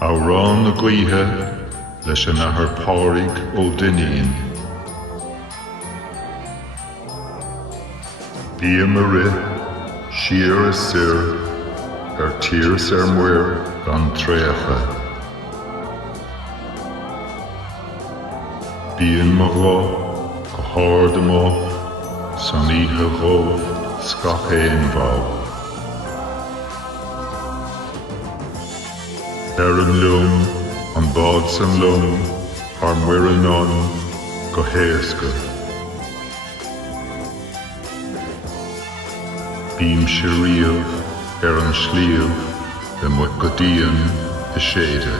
Amhrán na Gaoithe leis an athair P Ó Duinnín. Bíam a rith, siar a sir, tíras muir gan tréacha. Bíam mo go háird mo san ihe ghóh scach éin bhá. An lum, an bád san lum, muir an an go héasca. Bím sé riamh an slíomh de mu go dtíon i séide.